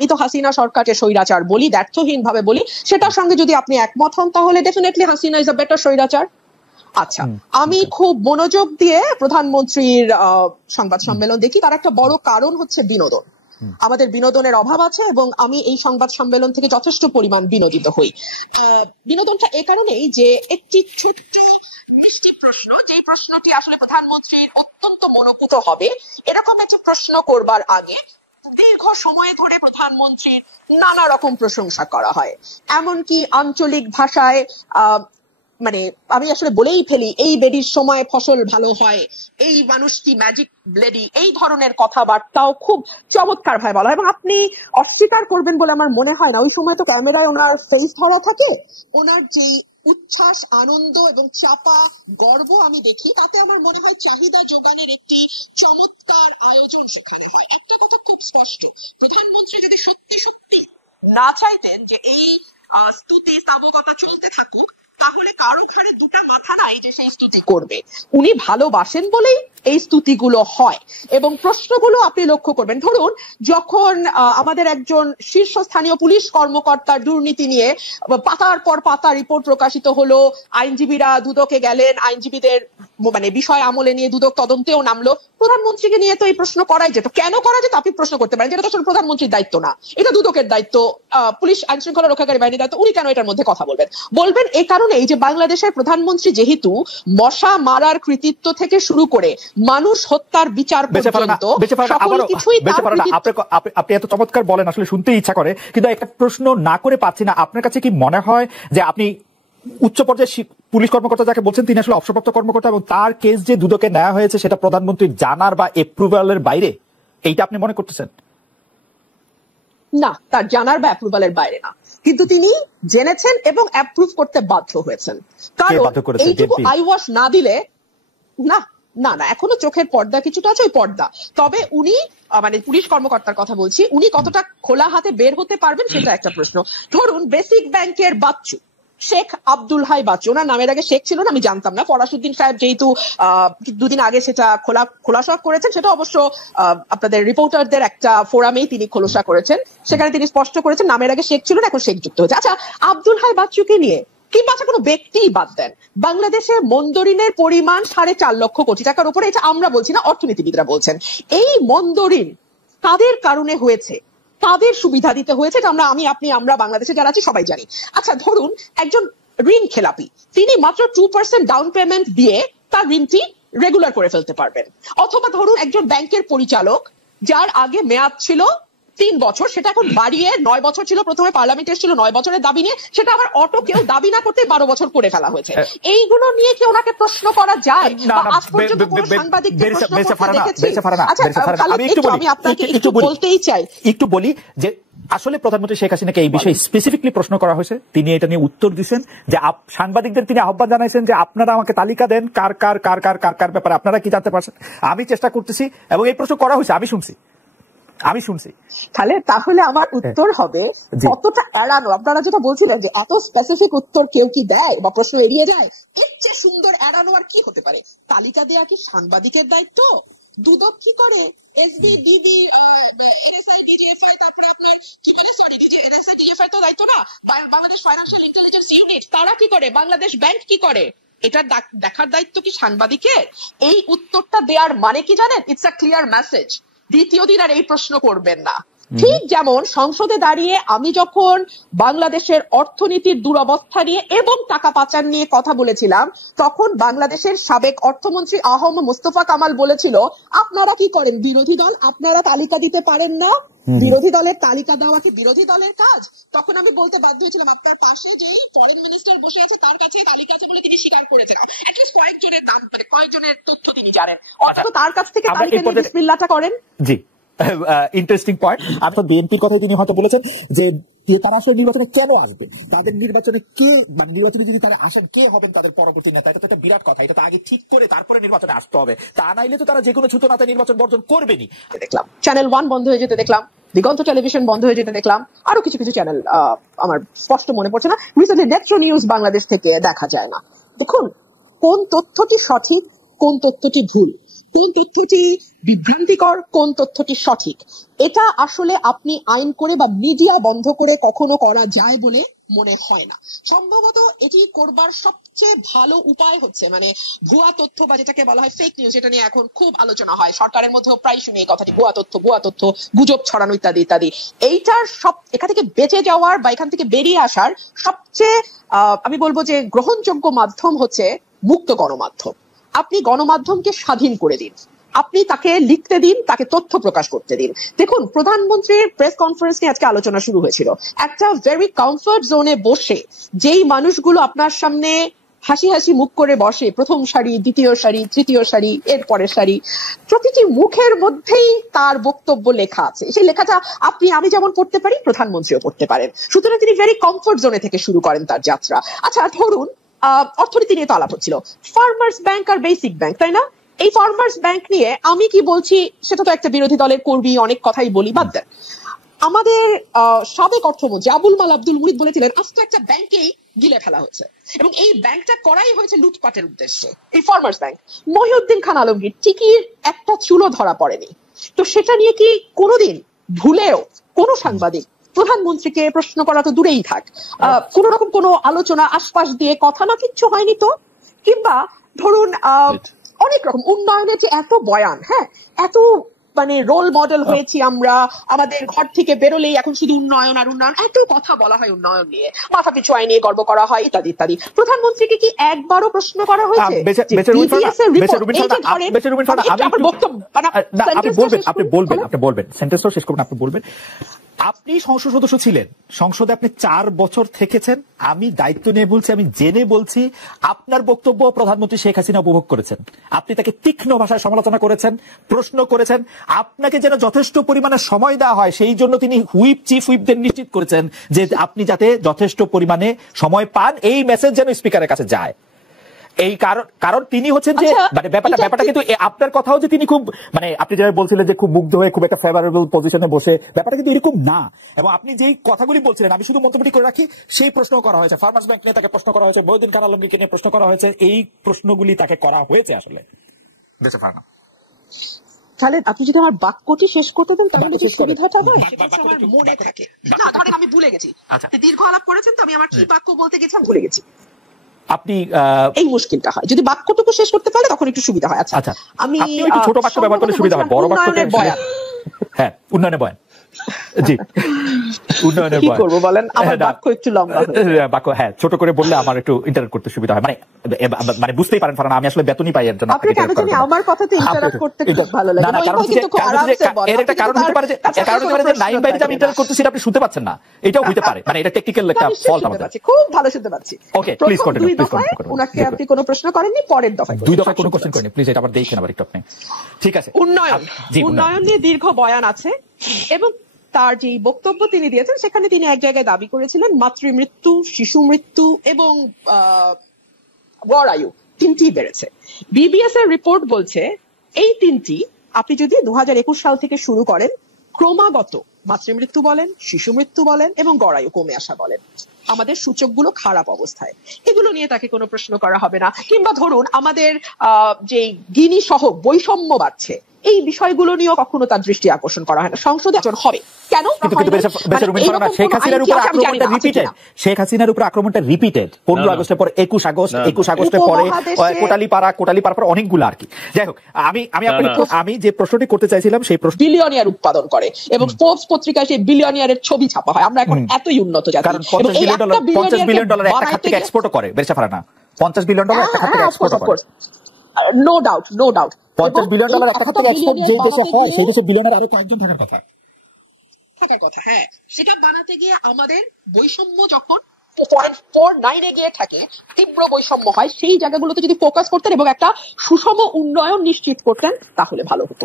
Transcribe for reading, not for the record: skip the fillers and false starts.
আমি তো হাসিনা সরকারকে স্বৈরাচার বলি, ব্যর্থহীন ভাবে বলি, সেটার সঙ্গে যদি আপনি একমত হন তাহলে definitely Hasina is a better স্বৈরাচার। আচ্ছা, আমি খুব মনোযোগ দিয়ে প্রধানমন্ত্রীর সংবাদ সম্মেলন দেখি, তার একটা বড় কারণ হচ্ছে বিনোদন। আমাদের বিনোদনের অভাব আছে এবং আমি এই সংবাদ সম্মেলন থেকে যথেষ্ট পরিমাণ বিনোদিত হই। বিনোদনটা এ কারণেই যে একটি ছোট্ট মিষ্টি প্রশ্ন, যে প্রশ্নটি আসলে প্রধানমন্ত্রীর অত্যন্ত মনোপুত হবে, এরকম একটি প্রশ্ন করবার আগে দীর্ঘ সময় ধরে প্রধানমন্ত্রীর নানা রকম প্রশংসা করা হয়, এমনকি আঞ্চলিক ভাষায় মানে আমি আসলে বলেই ফেলি, এই বেডির সময় ফসল ভালো হয়, এই মানুষটি ম্যাজিক লেডি, এই ধরনের কথাবার্তাও খুব চমৎকার ভাবে বলা হয়। এবং আপনি অস্বীকার করবেন বলে আমার মনে হয় না, ওই সময় তো ক্যামেরায় ওনার ফেস ধরা থাকে, ওনার যে উচ্ছ্বাস, আনন্দ এবং চাপা গর্ব আমি দেখি, তাতে আমার মনে হয় চাহিদা যোগানের একটি চমৎকার আয়োজন সেখানে হয়। একটা কথা খুব স্পষ্ট, প্রধানমন্ত্রী যদি সত্যি সত্যি না চাইতেন যে এই স্তুতি স্থাবকতা চলতে থাকুক, তাহলে কারো ঘাড়ে দুটা মাথা নাই যে সেই স্তুতি করবে। উনি ভালোবাসেন বলেই এই স্তুতিগুলো হয়। এবং প্রশ্নগুলো আপনি লক্ষ্য করবেন, ধরুন যখন আমাদের একজন শীর্ষস্থানীয় পুলিশ কর্মকর্তার দুর্নীতি নিয়ে পাতার পর পাতা রিপোর্ট প্রকাশিত হলো, আইনজীবীরা দুদকে গেলেন, আইনজীবীদের মানে বিষয় আমলে নিয়ে দুদক তদন্তেও নামলো, প্রধানমন্ত্রীকে নিয়ে তো এই প্রশ্ন করাই যেত। কেন করা যেত আপনি প্রশ্ন করতে পারেন, যেটা তো আসলে প্রধানমন্ত্রীর দায়িত্ব না, এটা দুদকের দায়িত্ব, পুলিশ আইন শৃঙ্খলা রক্ষাকারী বাহিনীর দায়িত্ব, উনি কেন এটার মধ্যে কথা বলবেন? এই কারণে এই যে বাংলাদেশের প্রধানমন্ত্রী যেহেতু মশা মারার কৃতিত্ব থেকে শুরু করে মানুষ হত্যার বিচার পর্যন্ত সকল কিছুই, আপনি এত চমৎকার বলেন, আসলে শুনতে ইচ্ছা করে, কিন্তু একটা প্রশ্ন না করে পাচ্ছি না। আপনার কাছে কি মনে হয় যে আপনি উচ্চ পর্যায়ে পুলিশ কর্মকর্তা যাকে বলছেন তিনি আসলে অবসরপ্রাপ্ত কর্মকর্তা, এবং তার কেস যে দুদকে নেওয়া হয়েছে সেটা প্রধানমন্ত্রীর জানার বা এপ্রুভালের বাইরে, এইটা আপনি মনে করতেছেন? না, তার জানার বা অ্যাপ্রুভালের বাইরে না, কিন্তু তিনি জেনেছেন এবং অ্যাপ্রুভ করতে বাধ্য হয়েছেন। কারণ এইটুকু আইওয়াশ না দিলে না না না এখনো চোখের পর্দা কিছুটা আছে, ওই পর্দা। তবে উনি মানে পুলিশ কর্মকর্তার কথা বলছি, উনি কতটা খোলা হাতে বের হতে পারবেন সেটা একটা প্রশ্ন। ধরুন বেসিক ব্যাংকের বাচ্চু শেখ আব্দুল হাই বাচ্চু, ওনার নামের আগে শেখ ছিল না, আমি জানতাম না, ফরাসউদ্দিন সাহেব যেহেতু দুদিন আগে সেটা খোলাসা করেছেন, সেটা অবশ্য আপনাদের রিপোর্টারদের একটা ফোরামেই তিনি খোলাসা করেছেন, সেখানে তিনি স্পষ্ট করেছেন নামের আগে শেখ ছিল না, এখন শেখ যুক্ত হয়েছে। আচ্ছা, আব্দুল হাই বাচ্চুকে নিয়ে কিংবা আচ্ছা কোনো ব্যক্তি বাদ দেন, বাংলাদেশে মন্দরিনের পরিমাণ 4.5 লক্ষ কোটি টাকার উপরে, এটা আমরা বলছি না, অর্থনীতিবিদরা বলছেন। এই মন্দরিন কাদের কারণে হয়েছে, তাদের সুবিধা দিতে হয়েছে, আমরা বাংলাদেশে যারা আছি সবাই জানি। আচ্ছা, ধরুন একজন ঋণ খেলাপি, তিনি মাত্র 2% ডাউন পেমেন্ট দিয়ে তার ঋণটি রেগুলার করে ফেলতে পারবেন। অথবা ধরুন একজন ব্যাংকের পরিচালক, যার আগে মেয়াদ ছিল 3 বছর, সেটা এখন বাড়িয়ে 9 বছর ছিল, প্রথমে পার্লামেন্ট এসেছিল 9 বছরের দাবি নিয়ে, সেটা আবার অটো কেউ দাবি না করতে 12 বছর করে ফেলা হয়েছে। এইগুলো নিয়ে কি ওনাকে প্রশ্ন করা যায়? আমি আপনাকে একটু বলতেই চাই, একটু বলি যে আসলে প্রধানমন্ত্রী শেখ হাসিনাকে এই বিষয়ে স্পেসিফিকলি প্রশ্ন করা হয়েছে, তিনি এটা নিয়ে উত্তর দিচ্ছেন যে সাংবাদিকদের তিনি আহ্বান জানাইছেন যে আপনারা আমাকে তালিকা দেন কার কার কার কার কার কার ব্যাপারে আপনারা কি জানতে পারছেন, আমি চেষ্টা করতেছি, এবং এই প্রশ্ন করা হয়েছে, আমি শুনছি। তাহলে আমার উত্তর হবে কতটা এড়ানো। আপনারা যেটা বলছিলেন যে এত স্পেসিফিক উত্তর কেউ কি দেয় বা প্রশ্ন এড়িয়ে যায়, এর চেয়ে সুন্দর এড়ানো আর কি হতে পারে? তালিকা দেয়া কি সাংবাদিকের দায়িত্ব? দুদক কি করে? এসবি, ডিবি, এনএসআই, ডিজিএফআই, তারপরে আপনার কি বলে, সরি, এনএসআই, ডিজিএফআই তো দায়িত্ব না, বাংলাদেশ ফাইন্যান্সিয়াল ইন্টেলিজেন্স ইউনিট, তারা কি করে? বাংলাদেশ ব্যাংক কি করে? এটা দেখার দায়িত্ব কি সাংবাদিকের? এই উত্তরটা দেওয়ার মানে কি জানেন? ইটস আ ক্লিয়ার মেসেজ, দ্বিতীয় দিন আর এই প্রশ্ন করবেন না। ঠিক যেমন সংসদে দাঁড়িয়ে আমি যখন বাংলাদেশের অর্থনীতির দুরবস্থা নিয়ে এবং টাকা পাচার নিয়ে কথা বলেছিলাম, তখন বাংলাদেশের সাবেক অর্থমন্ত্রী আহম মুস্তফা কামাল বলেছিল, আপনারা কি করেন বিরোধী দল, আপনারা তালিকা দিতে পারেন না, বিরোধী দলের তালিকা দেওয়া কি বিরোধী দলের কাজ? তখন আমি বলতে বাধ্য হয়েছিলাম, আপনার পাশে যেই ফরেন মিনিস্টার বসে আছে তার কাছে তালিকা আছে বলে তিনি স্বীকার করেছেন, অ্যাটলিস্ট কয়েকজনের নাম, কয়েকজনের তথ্য তিনি জানেন, অথচ তার কাছ থেকে তালিকা নিয়ে বিসমিল্লাহটা করেন। জি, ইন্টারেস্টিং পয়েন্ট। আপনার বিএনপির কথাই তিনি হয়তো বলেছেন যে তারা আসলে নির্বাচনে কেন আসবে, তাদের নির্বাচনে কে, মানে নির্বাচনে যদি তারা আসেন কে হবেন তাদের পরবর্তী নেতা, এটা তো একটা বিরাট কথা, এটা তো আগে ঠিক করে তারপরে নির্বাচনে আসতে হবে, তা নাইলে তো তারা যে কোনো ছুতো নাতে নির্বাচন বর্জন করবেনি। দেখলাম চ্যানেল 1 বন্ধ হয়ে যেতে দেখলাম, দিগন্ত টেলিভিশন বন্ধ হয়ে যেতে দেখলাম, আরো কিছু কিছু চ্যানেল আমার স্পষ্ট মনে পড়ছে না, রিসেন্টলি নেত্র নিউজ বাংলাদেশ থেকে দেখা যায় না। দেখুন কোন তথ্যটি সঠিক কোন তথ্যটি ভুল, কোন তথ্যটি বিভ্রান্তিকর, কোন তথ্যটি সঠিক, এটা আসলে আপনি আইন করে বা মিডিয়া বন্ধ করে কখনো করা যায় বলে মনে হয় না। সম্ভবত এটি করবার সবচেয়ে ভালো উপায় হচ্ছে মানে ভুয়া তথ্য বা যেটাকে বলা হয় ফেক নিউজ, এটা নিয়ে এখন খুব আলোচনা হয়, সরকারের মধ্যেও প্রায় শুনি এই কথাটি, ভুয়া তথ্য, গুজব ছড়ানো ইত্যাদি ইত্যাদি। এইটার এখান থেকে বেঁচে যাওয়ার বা এখান থেকে বেরিয়ে আসার সবচেয়ে আমি বলবো যে গ্রহণযোগ্য মাধ্যম হচ্ছে মুক্ত গণমাধ্যম। আপনি গণমাধ্যমকে স্বাধীন করে দিন, আপনি তাকে লিখতে দিন, তাকে তথ্য প্রকাশ করতে দিন। দেখুন, প্রধানমন্ত্রীর প্রেস কনফারেন্স নিয়ে আজকে আলোচনা শুরু হয়েছিল। একটা ভেরি কমফর্ট জোনে বসে যেই মানুষগুলো আপনার সামনে হাসি হাসি মুখ করে বসে, প্রথম সারি, দ্বিতীয় সারি, তৃতীয় সারি, এর পরের সারি, প্রতিটি মুখের মধ্যেই তার বক্তব্য লেখা আছে। সেই লেখাটা আমি যেমন পড়তে পারি, প্রধানমন্ত্রীও পড়তে পারেন। সুতরাং তিনি ভেরি কমফর্ট জোনে থেকে শুরু করেন তার যাত্রা। আচ্ছা ধরুন অর্থনীতি নিয়ে তো আলাপ হচ্ছিল, ফার্মার্স ব্যাংক আর বেসিক ব্যাংক, তাই না? এই ফার্মার্স ব্যাংক নিয়ে আমি কি বলছি সেটা তো একটা বিরোধী দলের কর্মী, অনেক কথাই বলি, বাদ দেন। আমাদের সাবেক অর্থমন্ত্রী আবুল মাল আব্দুল মুহিত বলেছিলেন আস্ত একটা ব্যাংকেই গিলে ফেলা হচ্ছে এবং এই ব্যাংকটা করাই হয়েছে লুটপাটের উদ্দেশ্যে, এই ফার্মার্স ব্যাংক। মহিউদ্দিন খান আলমগীর টিকির একটা চুলো ধরা পড়েনি, তো সেটা নিয়ে কি কোনোদিন ভুলেও কোনো সাংবাদিক প্রধানমন্ত্রীকে প্রশ্ন করা তো দূরেই থাক, কোন রকম কোনো আলোচনা আশপাশ দিয়ে কথা না কিচ্ছু হয়নি তো? কিংবা ধরুন অনেক রকম উন্নয়নের যে এত বয়ান, হ্যাঁ, এত মানে রোল মডেল হয়েছি আমরা, আমাদের ঘর থেকে বেরোলেই এখন শুধু উন্নয়ন আর উন্নয়ন, এত কথা বলা হয় উন্নয়ন নিয়ে, মাথা পিছু আয় নিয়ে গর্ব করা হয় ইত্যাদি ইত্যাদি। প্রধানমন্ত্রীকে কি একবারও প্রশ্ন করা হয়েছে? আপনি সংসদ সদস্য ছিলেন, সংসদে আপনি 4 বছর থেকেছেন। আমি দায়িত্ব নিয়ে বলছি, আমি জেনে বলছি, আপনার বক্তব্য প্রধানমন্ত্রী শেখ হাসিনা উপভোগ করেছেন। আপনি তাকে তীক্ষ্ণ ভাষায় সমালোচনা করেছেন, প্রশ্ন করেছেন। আপনাকে যেন যথেষ্ট পরিমাণে সময় দেওয়া হয় সেই জন্য তিনি চিফ হুইপদের নিশ্চিত করেছেন যে আপনি যাতে যথেষ্ট পরিমাণে সময় পান, এই মেসেজ যেন স্পিকারের কাছে যায়। এই কারণ তিনি হচ্ছেন যে মানে ব্যাপারটা কিন্তু আপনার কথাও যে তিনি খুব মানে আপনি যেটা বলছিলেন যে খুব মুগ্ধ হয়ে খুব একটা ফেভারেবল পজিশনে বসে, ব্যাপারটা কিন্তু এরকম না। এবং আপনি যেই কথাগুলি বলছিলেন আমি শুধু মন্তব্যটি করে রাখি, সেই প্রশ্ন করা হয়েছে ফার্মার্স ব্যাংক নিয়ে, তাকে প্রশ্ন করা হয়েছে, মহিউদ্দিন খান আলমগীরকে নিয়ে প্রশ্ন করা হয়েছে, এই প্রশ্নগুলি তাকে করা হয়েছে আসলে। তাহলে আপনি যদি আমার বাক্যটি শেষ করতে দেন তাহলে যে সুবিধাটা হয় আমার মনে থাকে না। ধরেন আমি ভুলে গেছি, দীর্ঘ আলাপ করেছেন তো আমি আমার কি বাক্য বলতে গেছি আমি ভুলে গেছি, আপনি এই মুশকিলটা হয়। যদি বাক্যটুকু শেষ করতে পারলে তখন একটু সুবিধা হয়। আচ্ছা আমি ছোট বাক্য ব্যবহার করলে সুবিধা হয়, বড় বাক্য হ্যাঁ উন্নয়নের বয়ান, জি উন্নয়নের বয়ান, কি করব বলেন, আমার বাক্য একটু লম্বা বাক্য, হ্যাঁ ছোট করে বললে আমার একটু ইন্টারাক্ট করতে সুবিধা হয়। মানে বুঝতেই পারেন ফারহানা, আমি আসলে বেতনই পাই এর জন্য। আপনি কেন জানি আমার কথাতে ইন্টারাক্ট করতে খুব ভালো লাগে। না কারণ কিন্তু আরামসে বলেন, এর একটা কারণ হতে পারে যে নাইম বাইরে আমি ইন্টারাক্ট করতেছি সেটা আপনি শুনতে পাচ্ছেন না, এটাও হতে পারে, মানে এটা টেকনিক্যাল একটা ফল্ট আমাদের। খুব ভালো শুনতে পাচ্ছি। Okay please continue, please continue. উনাকে আপনি কোনো প্রশ্ন করেননি, পরের দফায় 2 দফায় কোনো কোশ্চেন করেননি, প্লিজ এটা আবার দেখেন আবার একটু আপনি। ঠিক আছে, উন্নয়ন নিয়ে দীর্ঘ বয়ান আছে এবং তার যে বক্তব্য তিনি দিয়েছেন সেখানে তিনি এক জায়গায় দাবি করেছিলেন মাতৃমৃত্যু, শিশু মৃত্যু এবং গড় আয়ু 3টি বেড়েছে। বিবিএস এর রিপোর্ট বলছে এই 3টি আপনি যদি 2021 সাল থেকে শুরু করেন ক্রমাগত মাতৃমৃত্যু বলেন, শিশু মৃত্যু বলেন এবং গড় আয়ু কমে আসা বলেন, আমাদের সূচকগুলো খারাপ অবস্থায়। এগুলো নিয়ে তাকে কোনো প্রশ্ন করা হবে না। কিংবা ধরুন আমাদের যে গিনি সহ বৈষম্য বাড়ছে, এই বিষয়গুলো নিয়েও কখনো তার দৃষ্টি আকর্ষণ করা হয় না। সংসদে হয় কেন? শেখ হাসিনার উপর আক্রমণটা রিপিটেড, শেখ হাসিনার উপর আক্রমণটা রিপিটেড 15 আগস্টের পর 21 আগস্টের পরে কোটালীপাড়া পর অনেকগুলো আর কি। যাই হোক, আমি যে প্রশ্নটি করতে চাইছিলাম সেই প্রশ্ন, বিলিয়নিয়ার উৎপাদন করে এবং ফোর্বস পত্রিকায় সেই বিলিয়নিয়ারের ছবি ছাপা হয়। আমরা এখন এতই উন্নত জাতি, কারণ 50 বিলিয়ন ডলার একটা খাত থেকে এক্সপোর্টও করে বেরসা ফারহানা, 50 বিলিয়ন ডলার একটা খাত থেকে এক্সপোর্ট করে। নো ডাউট 50 বিলিয়ন ডলার একটা খাত থেকে এক্সপোর্ট যে দেশে হয় সেই দেশে বিলিয়নের আরো কয়েকজন থাকার কথা। হ্যাঁ, সেটা বানাতে গিয়ে আমাদের বৈষম্য যখন 0.49 গিয়ে থাকে, তীব্র বৈষম্য হয়, সেই জায়গাগুলোতে যদি ফোকাস করতেন এবং একটা সুষম উন্নয়ন নিশ্চিত করতেন তাহলে ভালো হতো।